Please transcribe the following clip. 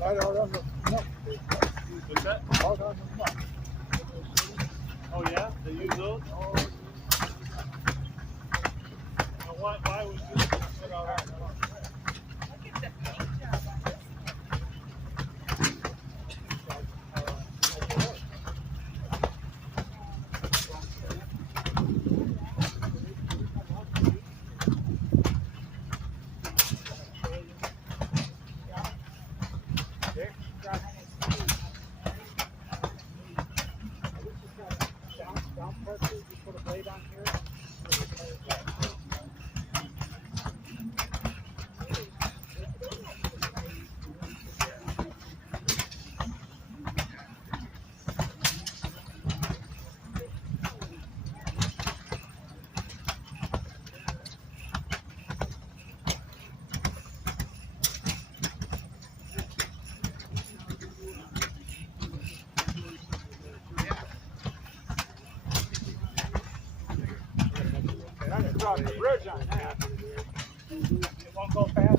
Right out on the muck. What's that? Out on the muck. Oh yeah, they use those. Oh, Now, why would you put out our down pressure, you put a blade on here. And I'm gonna drop the bridge on that. It won't go fast.